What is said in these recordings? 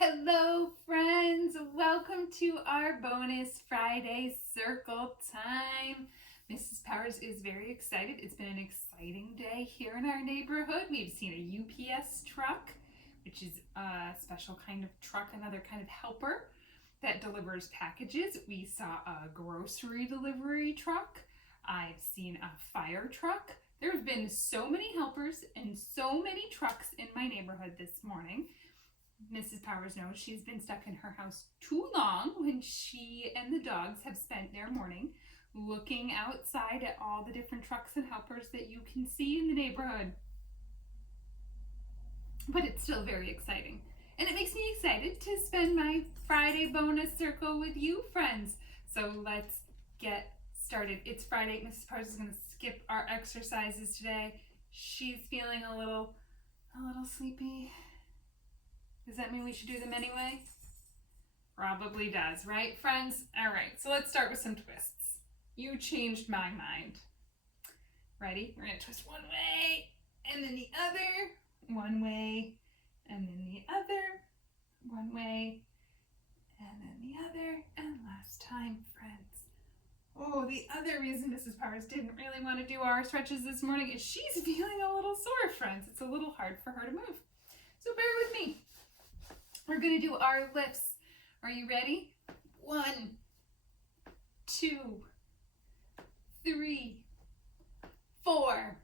Hello, friends. Welcome to our bonus Friday circle time. Mrs. Powers is very excited. It's been an exciting day here in our neighborhood. We've seen a UPS truck, which is a special kind of truck, another kind of helper that delivers packages. We saw a grocery delivery truck. I've seen a fire truck. There have been so many helpers and so many trucks in my neighborhood this morning. Mrs. Powers knows she's been stuck in her house too long when she and the dogs have spent their morning looking outside at all the different trucks and helpers that you can see in the neighborhood. But it's still very exciting. And it makes me excited to spend my Friday bonus circle with you, friends. So let's get started. It's Friday. Mrs. Powers is going to skip our exercises today. She's feeling a little sleepy. Does that mean we should do them anyway? Probably does, right, friends? All right, so let's start with some twists. You changed my mind. Ready? We're gonna twist one way, and then the other, one way, and then the other, one way, and then the other, and last time, friends. Oh, the other reason Mrs. Powers didn't really want to do our stretches this morning is she's feeling a little sore, friends. It's a little hard for her to move. So bear with me. We're going to do our lifts. Are you ready? 1, 2, 3, 4,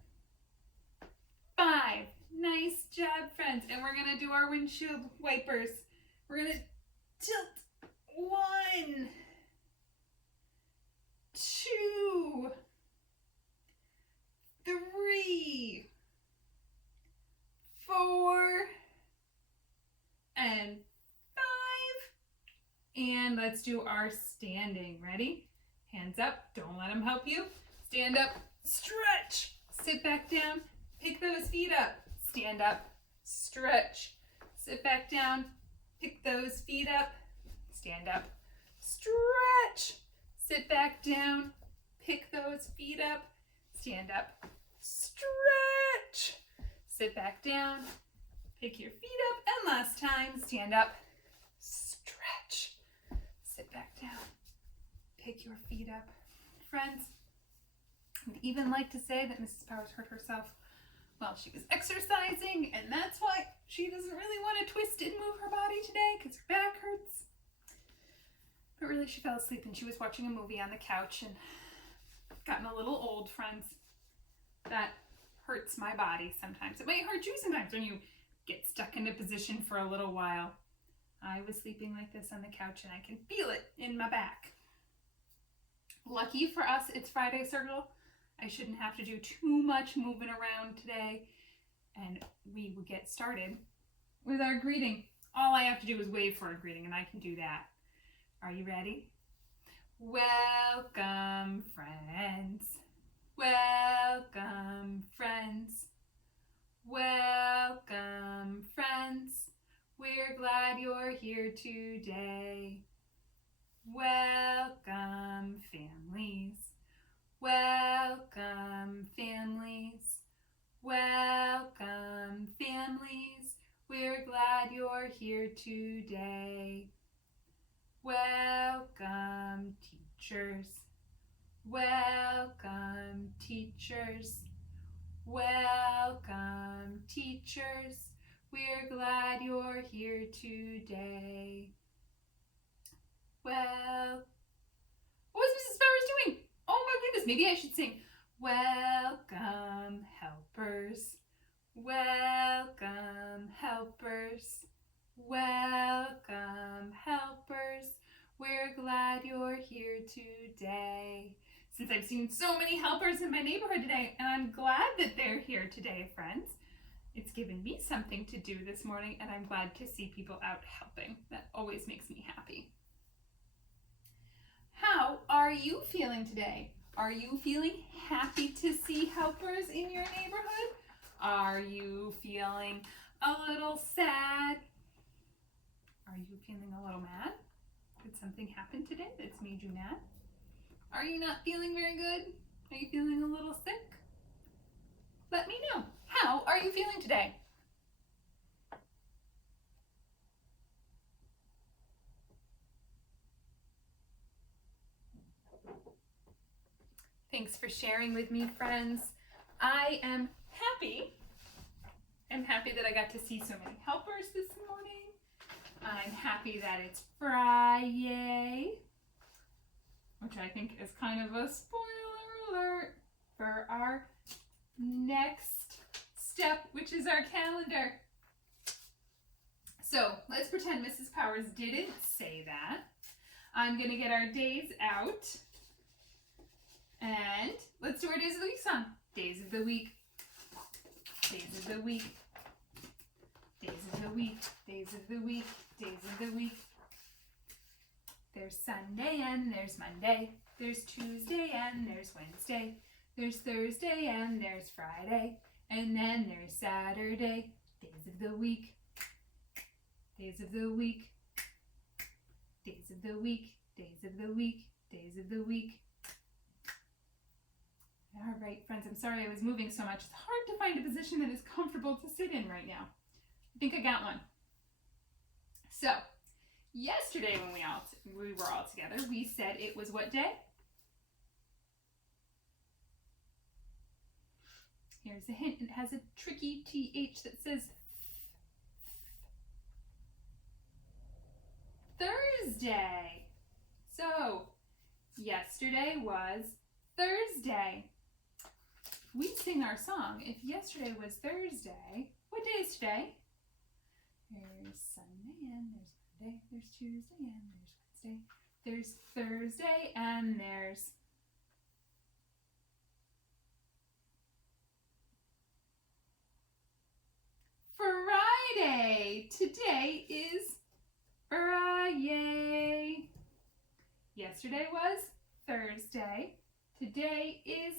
5. Nice job, friends. And we're going to do our windshield wipers. We're going to tilt. 1, 2, 3, 4, and 5. And let's do our standing. Ready? Hands up. Don't let them help you. Stand up. Stretch. Sit back down. Pick those feet up. Stand up. Stretch. Sit back down. Pick those feet up. Stand up. Stretch. Sit back down. Pick those feet up. Stand up. Stretch. Sit back down. Pick your feet up, and last time, stand up, stretch, sit back down, pick your feet up. Friends, I'd even like to say that Mrs. Powers hurt herself while she was exercising, and that's why she doesn't really want to twist and move her body today, because her back hurts. But really, she fell asleep, and she was watching a movie on the couch, and gotten a little old, friends. That hurts my body sometimes. It might hurt you sometimes when you get stuck in a position for a little while. I was sleeping like this on the couch and I can feel it in my back. Lucky for us, it's Friday circle. I shouldn't have to do too much moving around today, and we will get started with our greeting. All I have to do is wave for a greeting and I can do that. Are you ready? Welcome, friends. Welcome, friends. Welcome, friends. We're glad you're here today. Welcome, families. Welcome, families. Welcome, families. We're glad you're here today. Welcome, teachers. Welcome, teachers. Welcome, teachers. We're glad you're here today. Well, what was Mrs. Powers doing? Oh my goodness, maybe I should sing. Welcome, helpers. Welcome, helpers. Welcome, helpers. We're glad you're here today. Since I've seen so many helpers in my neighborhood today, and I'm glad that they're here today, friends. It's given me something to do this morning, and I'm glad to see people out helping. That always makes me happy. How are you feeling today? Are you feeling happy to see helpers in your neighborhood? Are you feeling a little sad? Are you feeling a little mad? Did something happen today that's made you mad? Are you not feeling very good? Are you feeling a little sick? Let me know. How are you feeling today? Thanks for sharing with me, friends. I am happy. I'm happy that I got to see so many helpers this morning. I'm happy that it's Friday, which I think is kind of a spoiler alert for our next step, which is our calendar. So let's pretend Mrs. Powers didn't say that. I'm going to get our days out. And let's do our Days of the Week song. Days of the week. Days of the week. Days of the week. Days of the week. Days of the week. There's Sunday and there's Monday. There's Tuesday and there's Wednesday. There's Thursday and there's Friday. And then there's Saturday. Days of the week. Days of the week. Days of the week. Days of the week. Days of the week. All right, friends, I'm sorry I was moving so much. It's hard to find a position that is comfortable to sit in right now. I think I got one. So, yesterday when we were all together, we said it was what day? Here's a hint. It has a tricky TH that says Thursday. So, yesterday was Thursday. We sing our song. If yesterday was Thursday, what day is today? There's Sunday and there's Monday. There's Tuesday and there's Wednesday. There's Thursday and there's Friday. Today is Friday. Yesterday was Thursday. Today is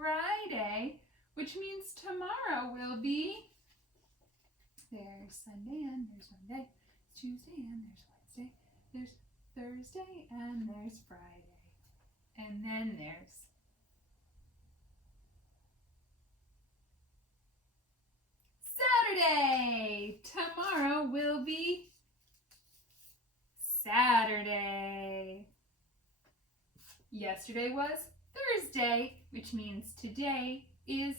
Friday, which means tomorrow will be, there's Sunday and there's Monday, there's Tuesday and there's Wednesday, there's Thursday and there's Friday, and then there's Saturday. Tomorrow will be Saturday. Yesterday was Thursday, which means today is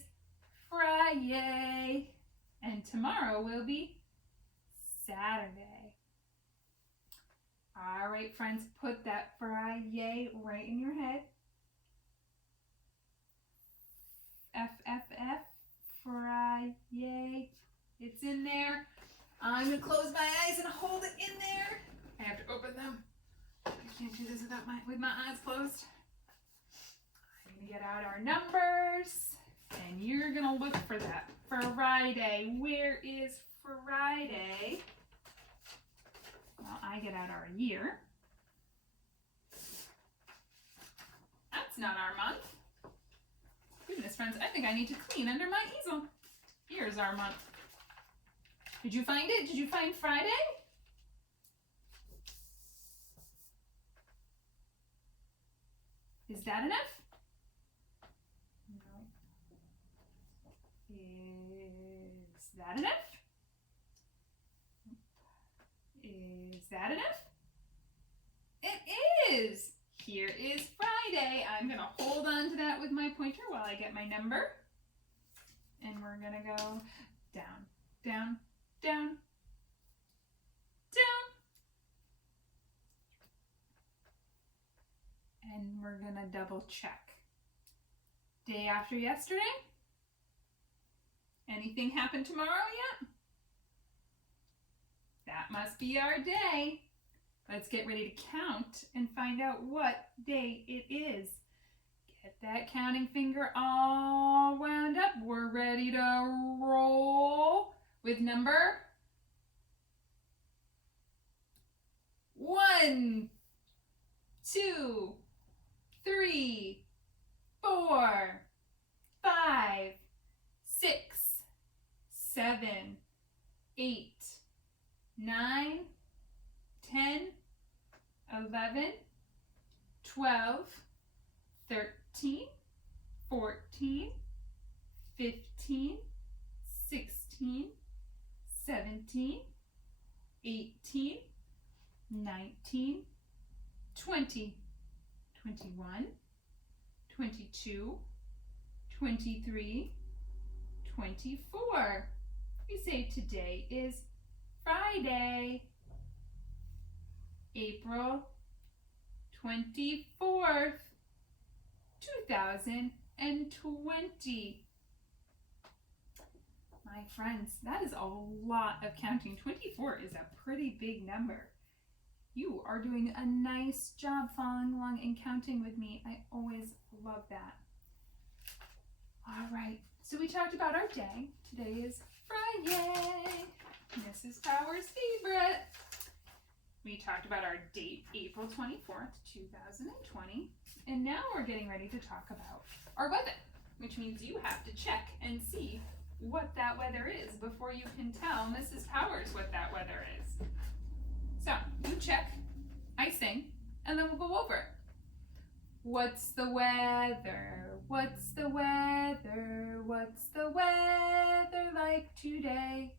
Friday, and tomorrow will be Saturday. All right, friends, put that Friday right in your head. F, Friday. It's in there. I'm going to close my eyes and hold it in there. I have to open them. I can't do this with my eyes closed. I'm going to get out our numbers, and you're going to look for that. Friday. Where is Friday? Well, I get out our year. That's not our month. Goodness, friends, I think I need to clean under my easel. Here's our month. Did you find it? Did you find Friday? Is that enough? No. Is that enough? Is that enough? It is! Here is Friday. I'm going to hold on to that with my pointer while I get my number. And we're going to go down, down, down, down. And we're going to double check. Day after yesterday? Anything happen tomorrow yet? That must be our day. Let's get ready to count and find out what day it is. Get that counting finger all wound up. We're ready to roll with number 1, 2, 3, 4, 5, 6, 7, 8, 9, 10, 11, 12, 13, 14, 15, 16, 17, 18, 19, 20, 21, 22, 23, 24. We say today is Friday, April 24th, 2020. My friends, that is a lot of counting. 24 is a pretty big number. You are doing a nice job following along and counting with me. I always love that. All right, so we talked about our day. Today is Friday, Mrs. Powers' favorite. We talked about our date, April 24th, 2020. And now we're getting ready to talk about our weather, which means you have to check and see what that weather is before you can tell Mrs. Powers what that weather is. So you check, I sing, and then we'll go over it. What's the weather? What's the weather? What's the weather like today?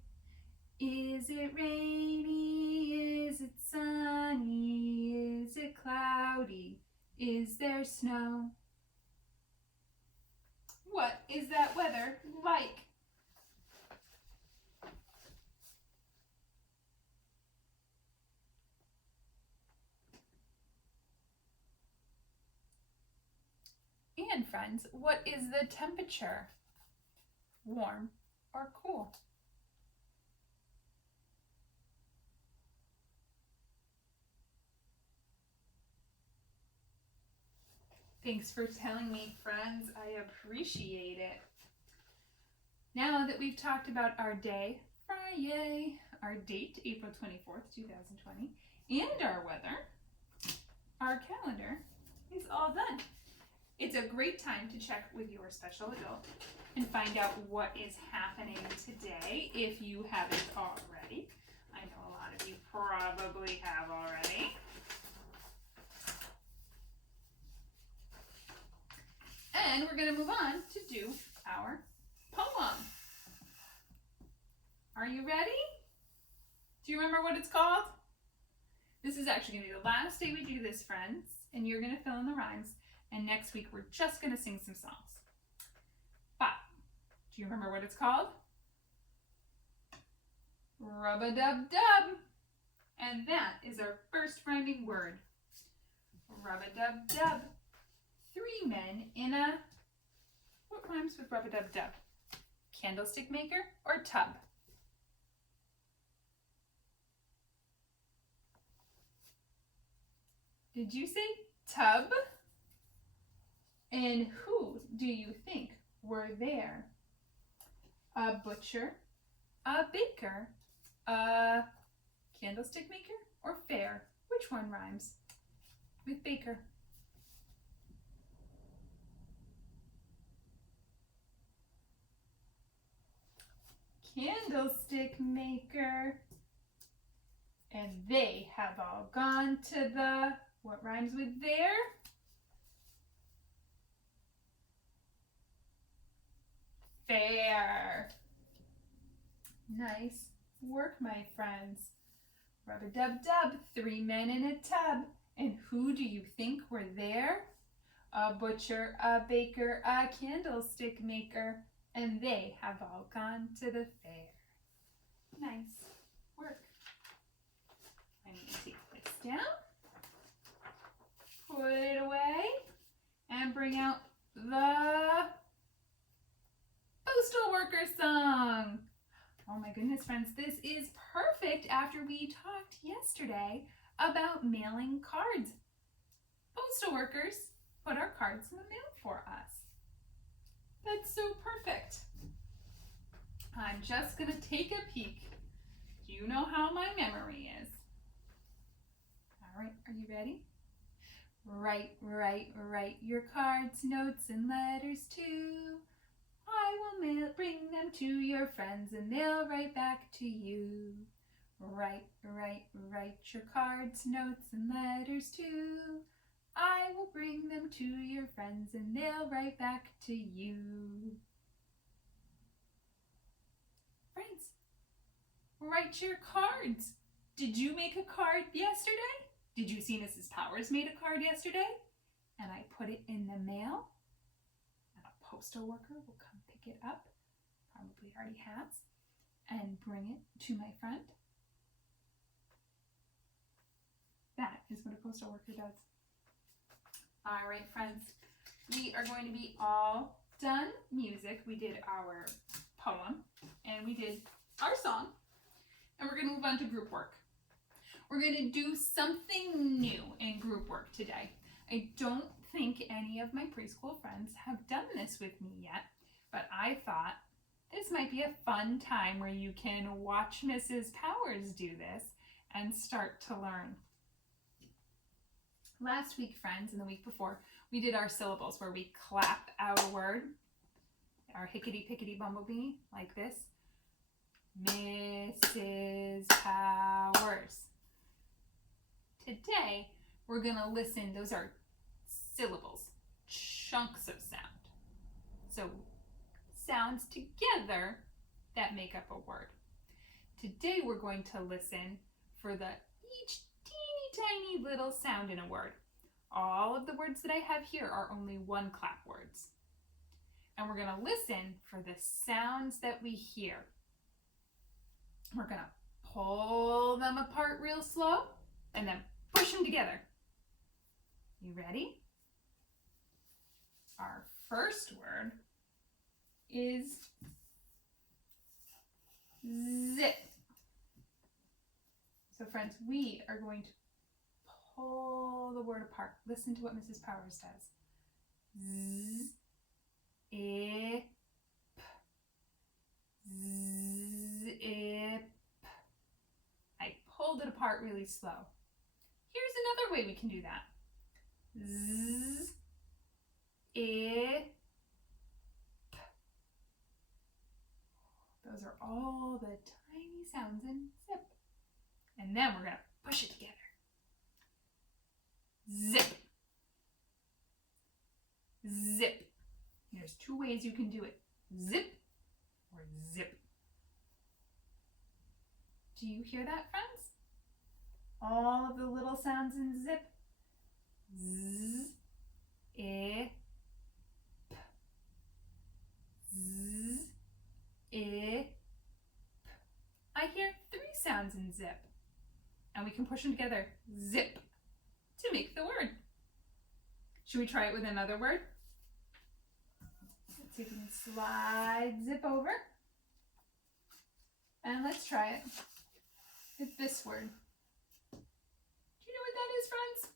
Is it rainy? Is it sunny? Is it cloudy? Is there snow? What is that weather like? And friends, what is the temperature? Warm or cool? Thanks for telling me, friends. I appreciate it. Now that we've talked about our day, Friday, our date, April 24th, 2020, and our weather, our calendar is all done. It's a great time to check with your special adult and find out what is happening today if you haven't already. I know a lot of you probably have already. And we're going to move on to do our poem. Are you ready? Do you remember what it's called? This is actually going to be the last day we do this, friends, and you're going to fill in the rhymes. And next week, we're just going to sing some songs. But, do you remember what it's called? Rub-a-dub-dub. And that is our first rhyming word. Rub-a-dub-dub. 3 men in a... What rhymes with rub-a-dub-dub? Candlestick maker or tub? Did you say tub? And who do you think were there? A butcher, a baker, a candlestick maker, or fair? Which one rhymes with baker? Candlestick maker. And they have all gone to the... What rhymes with there? Fair. Nice work, my friends. Rub-a-dub-dub, 3 men in a tub. And who do you think were there? A butcher, a baker, a candlestick maker. And they have all gone to the fair. Nice work. I need to take this down. Put it away. And bring out the Postal Worker song. Oh my goodness, friends, this is perfect after we talked yesterday about mailing cards. Postal workers put our cards in the mail for us. That's so perfect. I'm just going to take a peek. You know how my memory is. All right, are you ready? Write, write, write your cards, notes, and letters too. I will bring them to your friends and they'll write back to you. Write, write, write your cards, notes, and letters too. I will bring them to your friends and they'll write back to you. Friends, write your cards. Did you make a card yesterday? Did you see Mrs. Powers made a card yesterday? And I put it in the mail? postal worker will come pick it up, probably already has, and bring it to my friend. That is what a postal worker does. All right, friends, we are going to be all done music. We did our poem and we did our song, and we're going to move on to group work. We're going to do something new in group work today. I don't think any of my preschool friends have done this with me yet, but I thought this might be a fun time where you can watch Mrs. Powers do this and start to learn. Last week, friends, and the week before, we did our syllables where we clap out a word, our hickety-pickety bumblebee, like this. Mrs. Powers. Today, we're going to listen. Those are syllables, chunks of sound. So, sounds together that make up a word. Today, we're going to listen for each teeny tiny little sound in a word. All of the words that I have here are only one clap words. And we're going to listen for the sounds that we hear. We're going to pull them apart real slow and then push them together. You ready? Our first word is zip. So friends, we are going to pull the word apart. Listen to what Mrs. Powers says. Z, ip, zip. I pulled it apart really slow. Here's another way we can do that. Z, ip. Those are all the tiny sounds in zip. And then we're going to push it together. Zip. Zip. There's two ways you can do it. Zip or zip. Do you hear that, friends? All of the little sounds in zip. Z, ip. Z, ip. I hear three sounds in zip. And we can push them together. Zip. To make the word. Should we try it with another word? Let's see if we can slide zip over. And let's try it with this word. Do you know what that is, friends?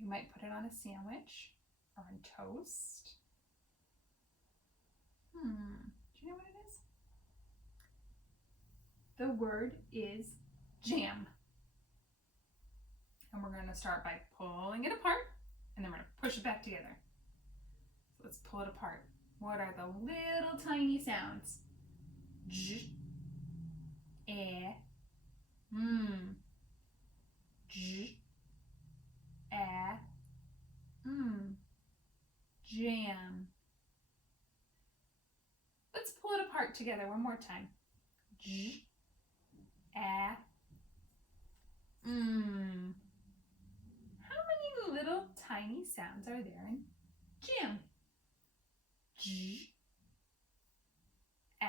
You might put it on a sandwich or on toast. Do you know what it is? The word is jam. And we're going to start by pulling it apart, and then we're going to push it back together. So let's pull it apart. What are the little tiny sounds? J, e, j, e, jam. Let's pull it apart together one more time. J, e, How many little tiny sounds are there in jam? J, e,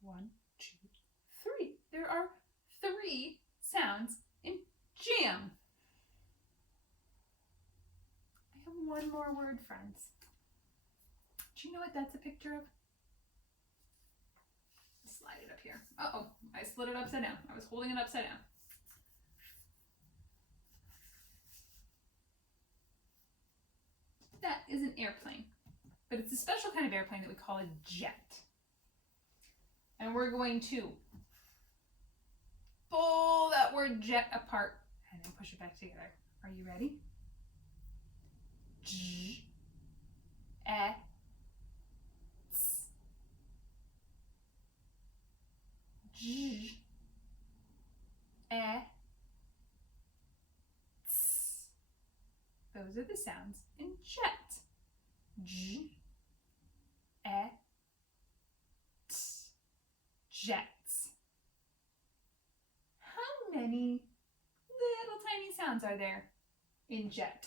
1, 2, 3. There are 3 sounds in jam. I have one more word, friends. Do you know what that's a picture of? Slide it up here. Uh-oh, I slid it upside down. I was holding it upside down. That is an airplane, but it's a special kind of airplane that we call a jet. And we're going to pull that word jet apart and then push it back together. Are you ready? J, e, ts. J, e, ts. Those are the sounds in jet. J, e, t. Jets. How sounds are there in jet?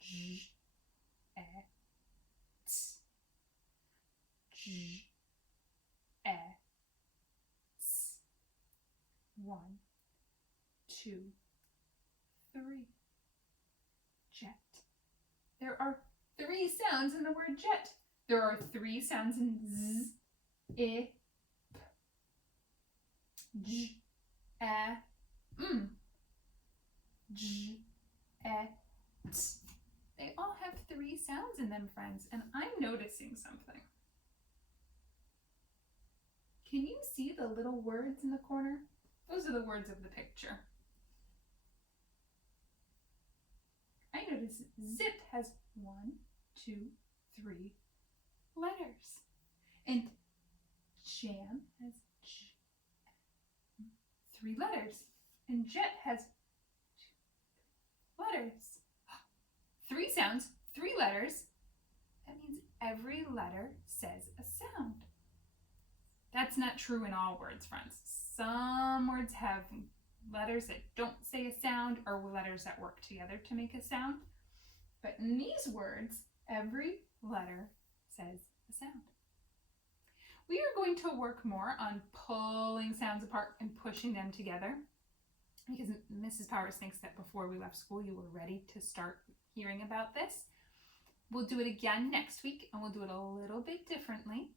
J, e, ts. J, e, ts. 1, 2, 3. Jet. There are 3 sounds in the word jet. There are 3 sounds in z, I, p, j, m, j, t. They all have 3 sounds in them, friends, and I'm noticing something. Can you see the little words in the corner? Those are the words of the picture. I notice zip has 1, 2, 3 letters. And jam has 3 letters. And jet has 2 letters. 3 sounds, 3 letters. That means every letter says a sound. That's not true in all words, friends. Some words have letters that don't say a sound or letters that work together to make a sound. But in these words, every letter says a sound. We are going to work more on pulling sounds apart and pushing them together because Mrs. Powers thinks that before we left school you were ready to start hearing about this. We'll do it again next week and we'll do it a little bit differently.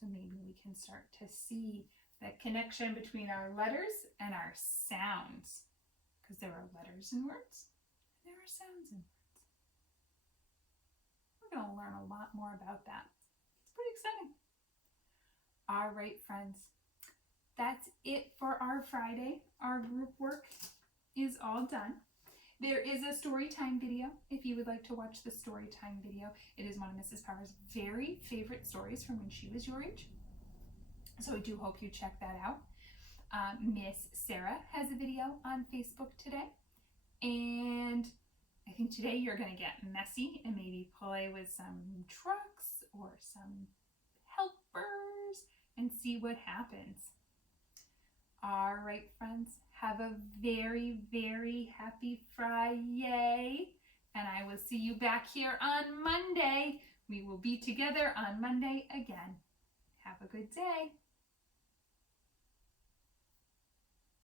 So maybe we can start to see the connection between our letters and our sounds. Because there are letters in words and there are sounds in words. We're going to learn a lot more about that. It's pretty exciting. All right, friends. That's it for our Friday. Our group work is all done. There is a story time video if you would like to watch the story time video. It is one of Mrs. Powers' very favorite stories from when she was your age. So I do hope you check that out. Miss Sarah has a video on Facebook today. And I think today you're going to get messy and maybe play with some trucks or some helpers and see what happens. All right, friends, have a very, very happy Friday. And I will see you back here on Monday. We will be together on Monday again. Have a good day.